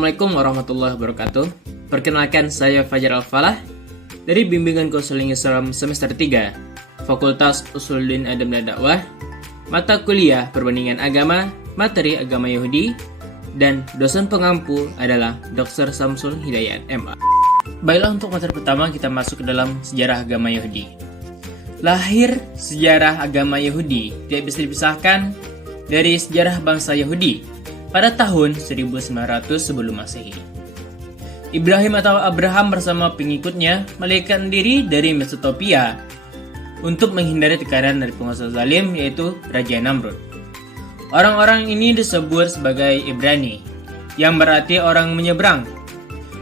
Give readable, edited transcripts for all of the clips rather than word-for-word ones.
Assalamualaikum warahmatullahi wabarakatuh. Perkenalkan, saya Fajar Al-Falah dari Bimbingan Konseling Islam semester 3, Fakultas Usuluddin Adab dan Dakwah, mata kuliah Perbandingan Agama, materi Agama Yahudi, dan dosen pengampu adalah Dr. Samsul Hidayat, MA. Baiklah, untuk materi pertama kita masuk ke dalam sejarah agama Yahudi. Lahir sejarah agama Yahudi tidak bisa dipisahkan dari sejarah bangsa Yahudi pada tahun 1900 sebelum Masehi. Ibrahim atau Abraham bersama pengikutnya melarikan diri dari Mesopotamiya untuk menghindari tekanan dari penguasa zalim, yaitu Raja Namrud. Orang-orang ini disebut sebagai Ibrani, yang berarti orang menyeberang.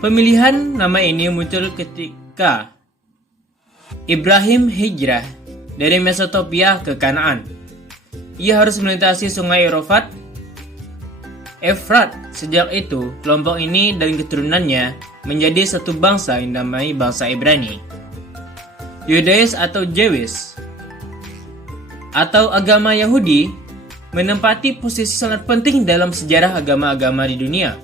Pemilihan nama ini muncul ketika Ibrahim hijrah dari Mesopotamiya ke Kanaan. Ia harus melintasi sungai Efrat. Sejak itu, kelompok ini dan keturunannya menjadi satu bangsa yang dinamai bangsa Ibrani. Yudais atau Jewish atau agama Yahudi menempati posisi sangat penting dalam sejarah agama-agama di dunia.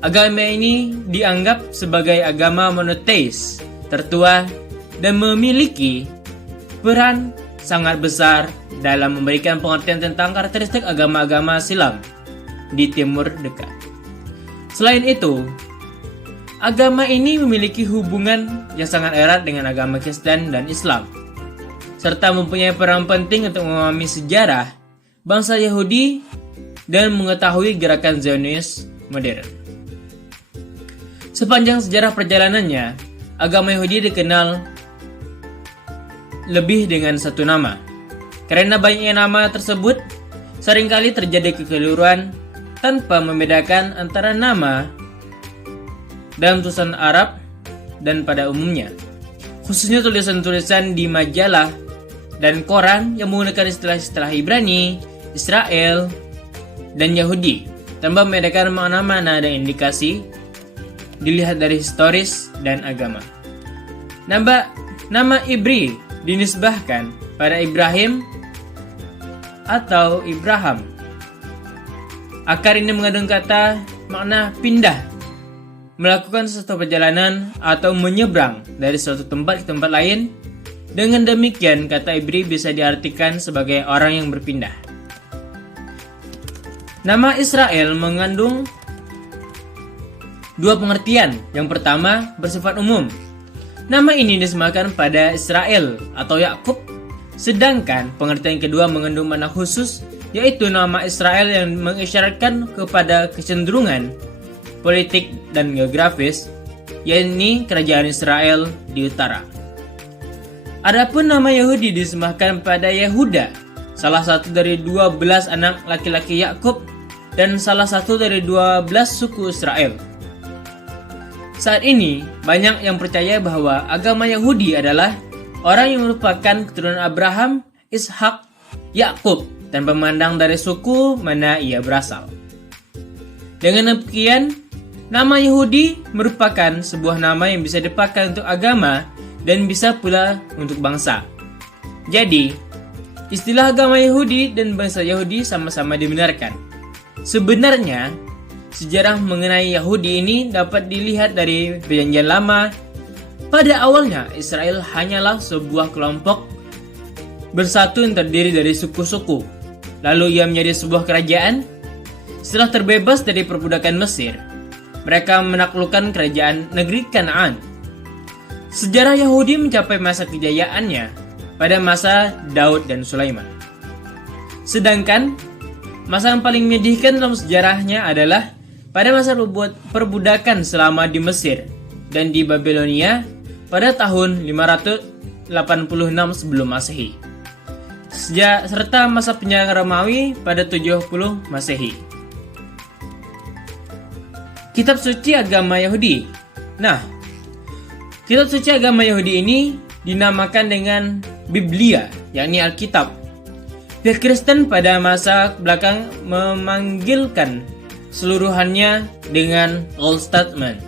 Agama ini dianggap sebagai agama monoteis tertua dan memiliki peran sangat besar dalam memberikan pengertian tentang karakteristik agama-agama silam di Timur Dekat. Selain itu, agama ini memiliki hubungan yang sangat erat dengan agama Kristen dan Islam, serta mempunyai peran penting untuk memahami sejarah bangsa Yahudi dan mengetahui gerakan Zionis modern. Sepanjang sejarah perjalanannya, agama Yahudi dikenal lebih dengan satu nama. Karena banyaknya nama tersebut, seringkali terjadi kekeliruan tanpa membedakan antara nama dalam tulisan Arab dan pada umumnya, khususnya tulisan-tulisan di majalah dan koran yang menggunakan istilah-istilah Ibrani, Israel, dan Yahudi, tanpa membedakan mana-mana dan indikasi dilihat dari historis dan agama. Nama Ibri dinisbahkan pada Ibrahim atau Ibrahim. Akar ini mengandung kata makna pindah, melakukan sesuatu perjalanan atau menyeberang dari suatu tempat ke tempat lain. Dengan demikian, kata Ibri bisa diartikan sebagai orang yang berpindah. Nama Israel mengandung dua pengertian. Yang pertama bersifat umum. Nama ini disematkan pada Israel atau Yakub, sedangkan pengertian kedua mengandung makna khusus, yaitu nama Israel yang mengisyaratkan kepada kecenderungan politik dan geografis, yakni kerajaan Israel di utara. Adapun nama Yahudi disematkan pada Yehuda, salah satu dari 12 anak laki-laki Yakub dan salah satu dari 12 suku Israel. Saat ini, banyak yang percaya bahwa agama Yahudi adalah orang yang merupakan keturunan Abraham, Ishak, Yakub, tanpa memandang dari suku mana ia berasal. Dengan demikian, nama Yahudi merupakan sebuah nama yang bisa dipakai untuk agama dan bisa pula untuk bangsa. Jadi, istilah agama Yahudi dan bangsa Yahudi sama-sama dibenarkan. Sebenarnya, sejarah mengenai Yahudi ini dapat dilihat dari Perjanjian Lama. Pada awalnya, Israel hanyalah sebuah kelompok bersatu yang terdiri dari suku-suku. Lalu ia menjadi sebuah kerajaan. Setelah terbebas dari perbudakan Mesir, mereka menaklukkan kerajaan negeri Kanaan. Sejarah Yahudi mencapai masa kejayaannya pada masa Daud dan Sulaiman. Sedangkan masa yang paling menyedihkan dalam sejarahnya adalah pada masa perbudakan selama di Mesir dan di Babilonia pada tahun 586 sebelum Masehi, serta masa penjajahan Romawi pada 70 Masehi. Kitab suci agama Yahudi. Nah, kitab suci agama Yahudi ini dinamakan dengan Biblia, yakni Alkitab. Pihak Kristen pada masa belakang memanggilkan seluruhannya dengan Old Testament,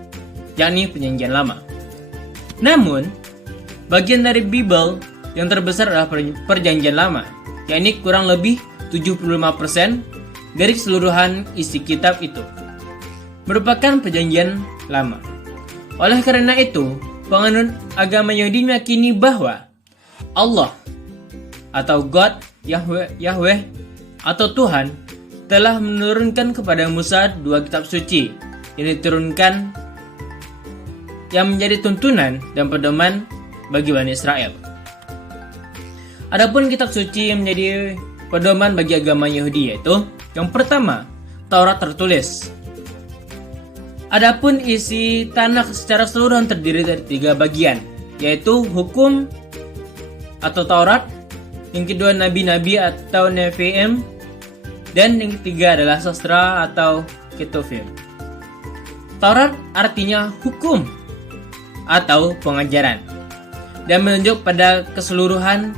yakni Perjanjian Lama. Namun, bagian dari Bible yang terbesar adalah Perjanjian Lama, yakni kurang lebih 75% dari keseluruhan isi kitab itu. merupakan perjanjian lama. Oleh karena itu, penganut agama Yahudi meyakini bahwa Allah atau God, Yahweh atau Tuhan telah menurunkan kepada Musa 2 kitab suci yang menjadi tuntunan dan pedoman bagi Bani Israel. Adapun kitab suci yang menjadi pedoman bagi agama Yahudi yaitu yang pertama, Taurat tertulis. Adapun isi Tanakh secara keseluruhan terdiri dari 3 bagian, yaitu hukum atau Taurat, yang kedua nabi-nabi atau Nevi'im, dan yang ketiga adalah sastra atau Ketuvim. Taurat artinya hukum atau pengajaran dan menunjuk pada keseluruhan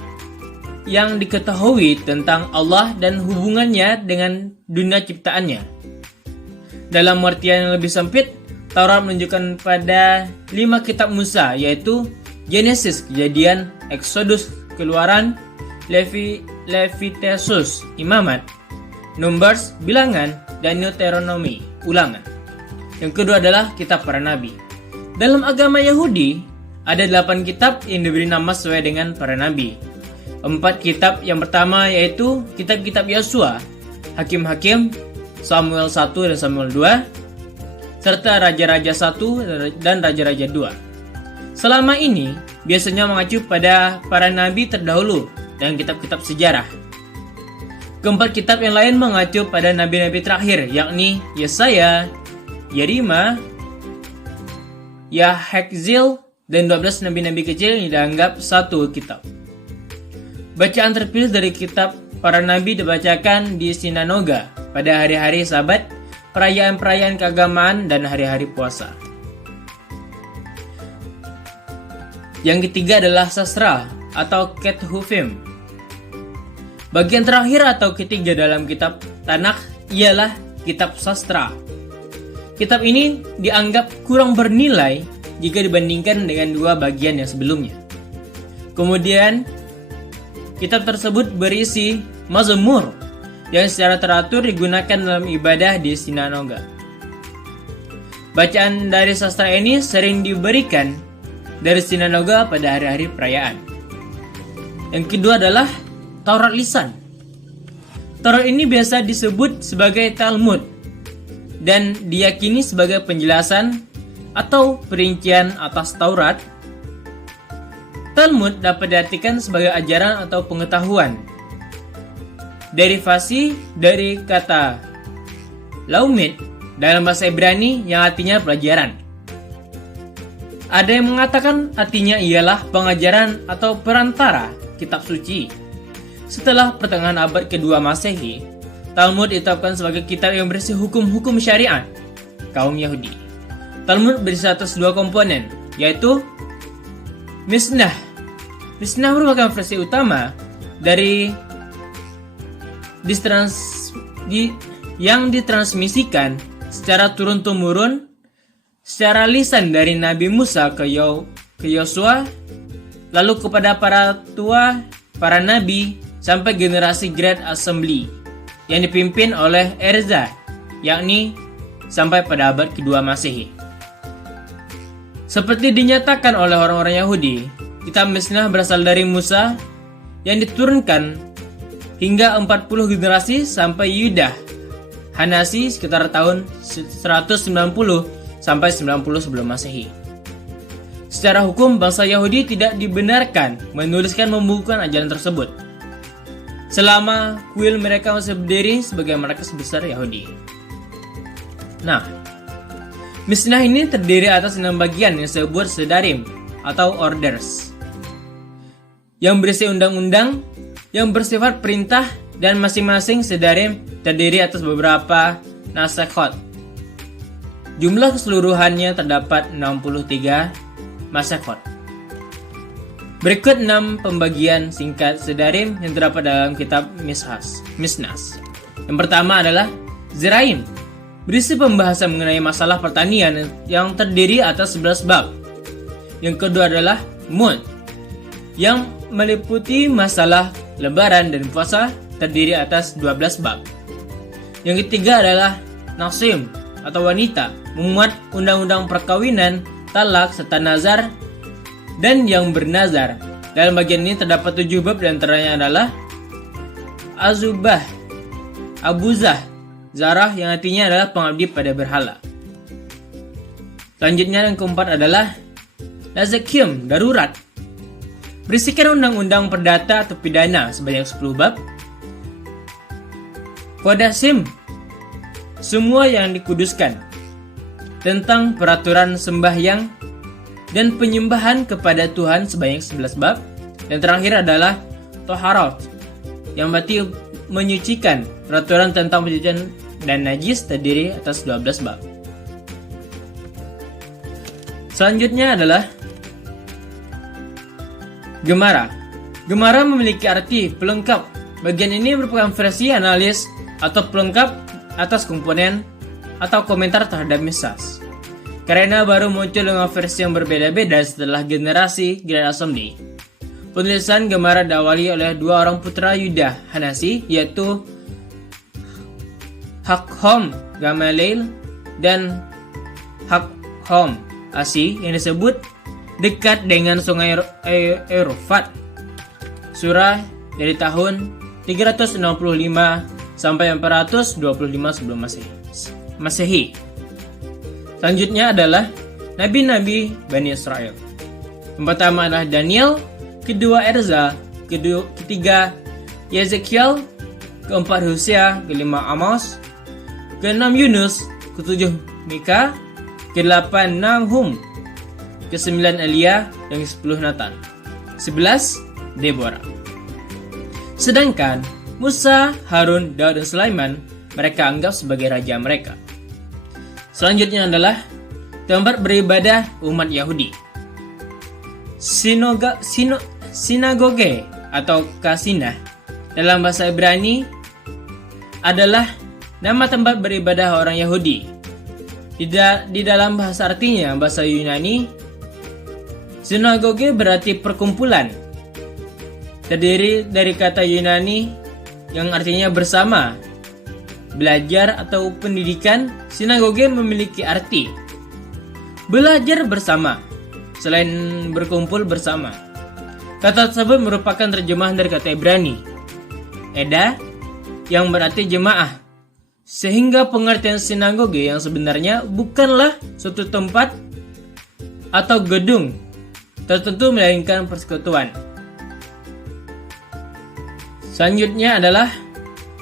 yang diketahui tentang Allah dan hubungannya dengan dunia ciptaannya. Dalam artian yang lebih sempit, Taurat menunjukkan pada 5 kitab Musa, yaitu Genesis, Kejadian, Exodus, Keluaran, Leviticus, Imamat, Numbers, Bilangan, dan Deuteronomy, Ulangan. Yang kedua adalah kitab para nabi. Dalam agama Yahudi, ada 8 kitab yang diberi nama sesuai dengan para nabi. 4 kitab yang pertama yaitu kitab-kitab Yosua, Hakim-Hakim, Samuel 1 dan Samuel 2, serta Raja-Raja 1 dan Raja-Raja 2. Selama ini biasanya mengacu pada para nabi terdahulu dan kitab-kitab sejarah. Keempat kitab yang lain mengacu pada nabi-nabi terakhir, yakni Yesaya, Yeremia, Yahezkiel, dan 12 nabi-nabi kecil yang dianggap satu kitab. Bacaan terpilih dari kitab para nabi dibacakan di sinagoga pada hari-hari Sabat, perayaan-perayaan keagamaan, dan hari-hari puasa. Yang ketiga adalah sastra atau Ketuvim. Bagian terakhir atau ketiga dalam kitab Tanakh ialah kitab sastra. Kitab ini dianggap kurang bernilai jika dibandingkan dengan 2 bagian yang sebelumnya. Kemudian, kitab tersebut berisi mazmur yang secara teratur digunakan dalam ibadah di sinagoga. Bacaan dari sastra ini sering diberikan dari sinagoga pada hari-hari perayaan. Yang kedua adalah Taurat lisan. Taurat ini biasa disebut sebagai Talmud dan diyakini sebagai penjelasan atau perincian atas Taurat. Talmud dapat diartikan sebagai ajaran atau pengetahuan. Derivasi dari kata laumid dalam bahasa Ibrani yang artinya pelajaran. Ada yang mengatakan artinya ialah pengajaran atau perantara kitab suci. Setelah pertengahan abad kedua Masehi, Talmud ditetapkan sebagai kitab yang berisi hukum-hukum syariat kaum Yahudi. Talmud berisi atas 2 komponen, yaitu Mishnah. Mishnah merupakan versi utama dari yang ditransmisikan secara turun-temurun secara lisan dari Nabi Musa ke Yosua, lalu kepada para tua, para nabi, sampai generasi Great Assembly yang dipimpin oleh Ezra, yakni sampai pada abad kedua Masehi. Seperti dinyatakan oleh orang-orang Yahudi, kitab Mishnah berasal dari Musa yang diturunkan hingga 40 generasi sampai Yudah Hanasi sekitar tahun 190 sampai 90 sebelum Masehi. Secara hukum, bangsa Yahudi tidak dibenarkan menuliskan membukukan ajaran tersebut selama kuil mereka masih berdiri sebagai markas besar Yahudi. Nah, Mishnah ini terdiri atas 6 bagian yang disebut sedarim atau orders, yang berisi undang-undang yang bersifat perintah, dan masing-masing sedarim terdiri atas beberapa nasekhot. Jumlah keseluruhannya terdapat 63 nasekhot. Berikut 6 pembagian singkat sedarim yang terdapat dalam kitab Mishnah. Yang pertama adalah Zeraim, berisi pembahasan mengenai masalah pertanian yang terdiri atas 11 bab. Yang kedua adalah Mut, yang meliputi masalah lebaran dan puasa, terdiri atas 12 bab. Yang ketiga adalah Nasim atau wanita, memuat undang-undang perkawinan, talak, serta nazar, dan yang bernazar. Dalam bagian ini terdapat 7 bab, diantaranya adalah Azubah, Abuzah, Zarah yang artinya adalah pengabdi pada berhala. Selanjutnya yang keempat adalah Lazakim, darurat. Berisikan undang-undang perdata atau pidana sebanyak 10 bab. Qadasim, semua yang dikuduskan, tentang peraturan sembahyang dan penyembahan kepada Tuhan sebanyak 11 bab. Dan terakhir adalah Toharat, yang berarti menyucikan, peraturan tentang pencucian dan najis terdiri atas 12 bab. Selanjutnya adalah Gemara. Gemara memiliki arti pelengkap. Bagian ini merupakan versi analis atau pelengkap atas komponen atau komentar terhadap Misas. Karena baru muncul dengan versi yang berbeda-beda setelah generasi Grand Assembly. Penulisan Gemara diawali oleh 2 orang putra Yuda Hanasi, yaitu Hakhom Gamaliel dan Hakhom Asi, yang disebut dekat dengan sungai Eurofat. Surah dari tahun 365 sampai 425 sebelum Masehi. Selanjutnya adalah Nabi-Nabi Bani Israel. Yang pertama adalah Daniel, kedua Erza, ketiga Yezekiel, keempat Hosea, kelima Amos, keenam Yunus, ketujuh Mika, ke-8 Nahum, ke-9 Elia, dan ke-10 Nathan, 11 Deborah. Sedangkan Musa, Harun, Daud, dan Sulaiman mereka anggap sebagai raja mereka. Selanjutnya adalah tempat beribadah umat Yahudi. Sinagoge atau kasinah dalam bahasa Ibrani adalah nama tempat beribadah orang Yahudi. Di dalam bahasa artinya, bahasa Yunani, sinagoge berarti perkumpulan. Terdiri dari kata Yunani yang artinya bersama, belajar atau pendidikan. Sinagoge memiliki arti belajar bersama selain berkumpul bersama. Kata tersebut merupakan terjemahan dari kata Ibrani Eda yang berarti jemaah, sehingga pengertian sinagoge yang sebenarnya bukanlah suatu tempat atau gedung tertentu, melainkan persekutuan. Selanjutnya adalah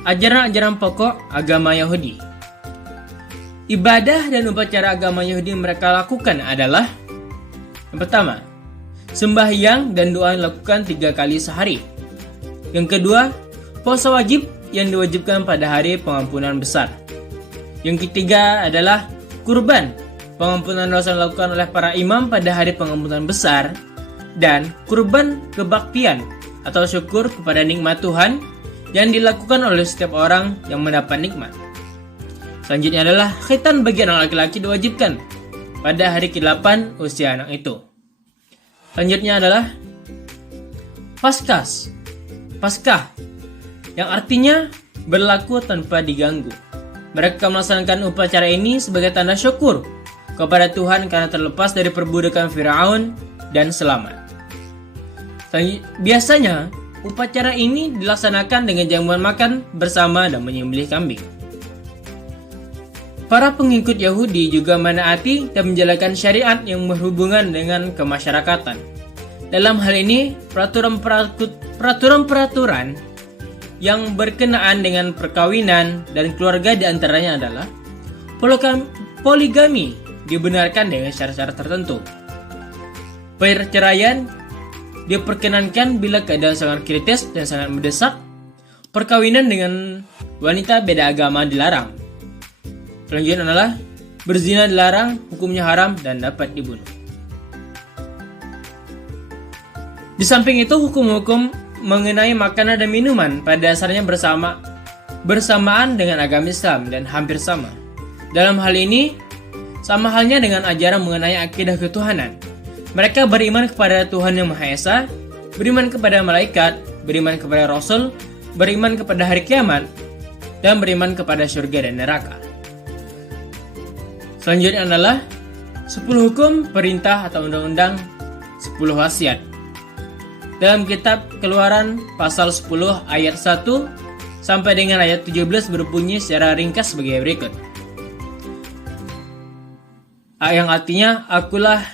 ajaran-ajaran pokok agama Yahudi. Ibadah dan upacara agama Yahudi mereka lakukan adalah: yang pertama, sembahyang dan doa yang dilakukan 3 kali sehari. Yang kedua, puasa wajib yang diwajibkan pada hari pengampunan besar. Yang ketiga adalah kurban, pengampunan dosa yang dilakukan oleh para imam pada hari pengampunan besar. Dan kurban kebaktian atau syukur kepada nikmat Tuhan yang dilakukan oleh setiap orang yang mendapat nikmat. Selanjutnya adalah khitan bagi anak laki-laki diwajibkan pada hari ke-8 usia anak itu. Selanjutnya adalah Paskah yang artinya berlaku tanpa diganggu. Mereka melaksanakan upacara ini sebagai tanda syukur kepada Tuhan karena terlepas dari perbudakan Firaun dan selamat. Biasanya upacara ini dilaksanakan dengan jamuan makan bersama dan menyembelih kambing. Para pengikut Yahudi juga menaati dan menjalankan syariat yang berhubungan dengan kemasyarakatan. Dalam hal ini, peraturan-peraturan yang berkenaan dengan perkawinan dan keluarga diantaranya adalah poligami dibenarkan dengan syarat-syarat tertentu. Perceraian diperkenankan bila keadaan sangat kritis dan sangat mendesak. Perkawinan dengan wanita beda agama dilarang. Selanjutnya adalah berzina dilarang, hukumnya haram dan dapat dibunuh. Di samping itu, hukum-hukum mengenai makanan dan minuman pada dasarnya bersamaan dengan agama Islam dan hampir sama. Dalam hal ini, sama halnya dengan ajaran mengenai akidah ketuhanan. Mereka beriman kepada Tuhan Yang Maha Esa, beriman kepada malaikat, beriman kepada Rasul, beriman kepada hari kiamat, dan beriman kepada surga dan neraka. Selanjutnya adalah 10 hukum, perintah atau undang-undang, 10 wasiat. Dalam kitab Keluaran pasal 10 ayat 1 sampai dengan ayat 17 berbunyi secara ringkas sebagai berikut. Yang artinya, akulah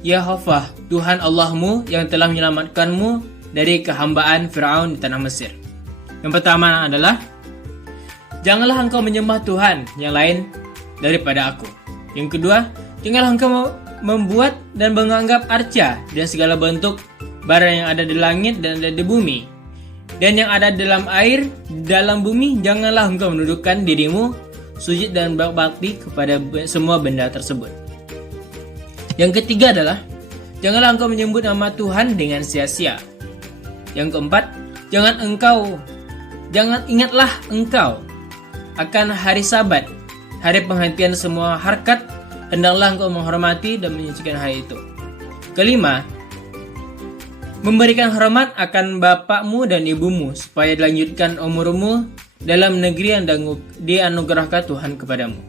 Yahweh, Tuhan Allahmu yang telah menyelamatkanmu dari kehambaan Firaun di tanah Mesir. Yang pertama adalah, janganlah engkau menyembah Tuhan yang lain daripada aku. Yang kedua, janganlah engkau membuat dan menganggap arca dan segala bentuk barang yang ada di langit dan ada di bumi, dan yang ada dalam air, dalam bumi. Janganlah engkau menundukkan dirimu, sujud dan berbakti kepada semua benda tersebut. Yang ketiga adalah, janganlah engkau menyebut nama Tuhan dengan sia-sia. Yang keempat, ingatlah engkau akan hari Sabat, hari penghentian semua harkat, hendaklah engkau menghormati dan menyucikan hari itu. Kelima, memberikan hormat akan bapakmu dan ibumu, supaya dilanjutkan umurmu dalam negeri yang dianugerahkan Tuhan kepadamu.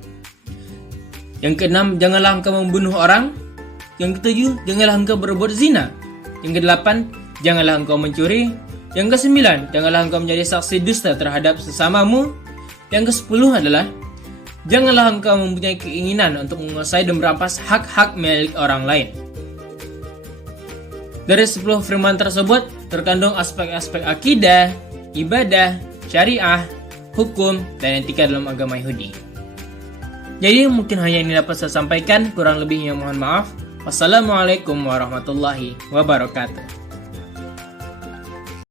Yang keenam, janganlah engkau membunuh orang. Yang ketujuh, janganlah engkau berbuat zina. Yang kedelapan, janganlah engkau mencuri. Yang kesembilan, janganlah engkau menjadi saksi dusta terhadap sesamamu. Yang kesepuluh adalah, janganlah engkau mempunyai keinginan untuk menguasai dan merampas hak-hak milik orang lain. Dari 10 firman tersebut terkandung aspek-aspek akidah, ibadah, syariah, hukum, dan etika dalam agama Yahudi. Jadi mungkin hanya ini dapat saya sampaikan, kurang lebihnya mohon maaf. Wassalamualaikum warahmatullahi wabarakatuh.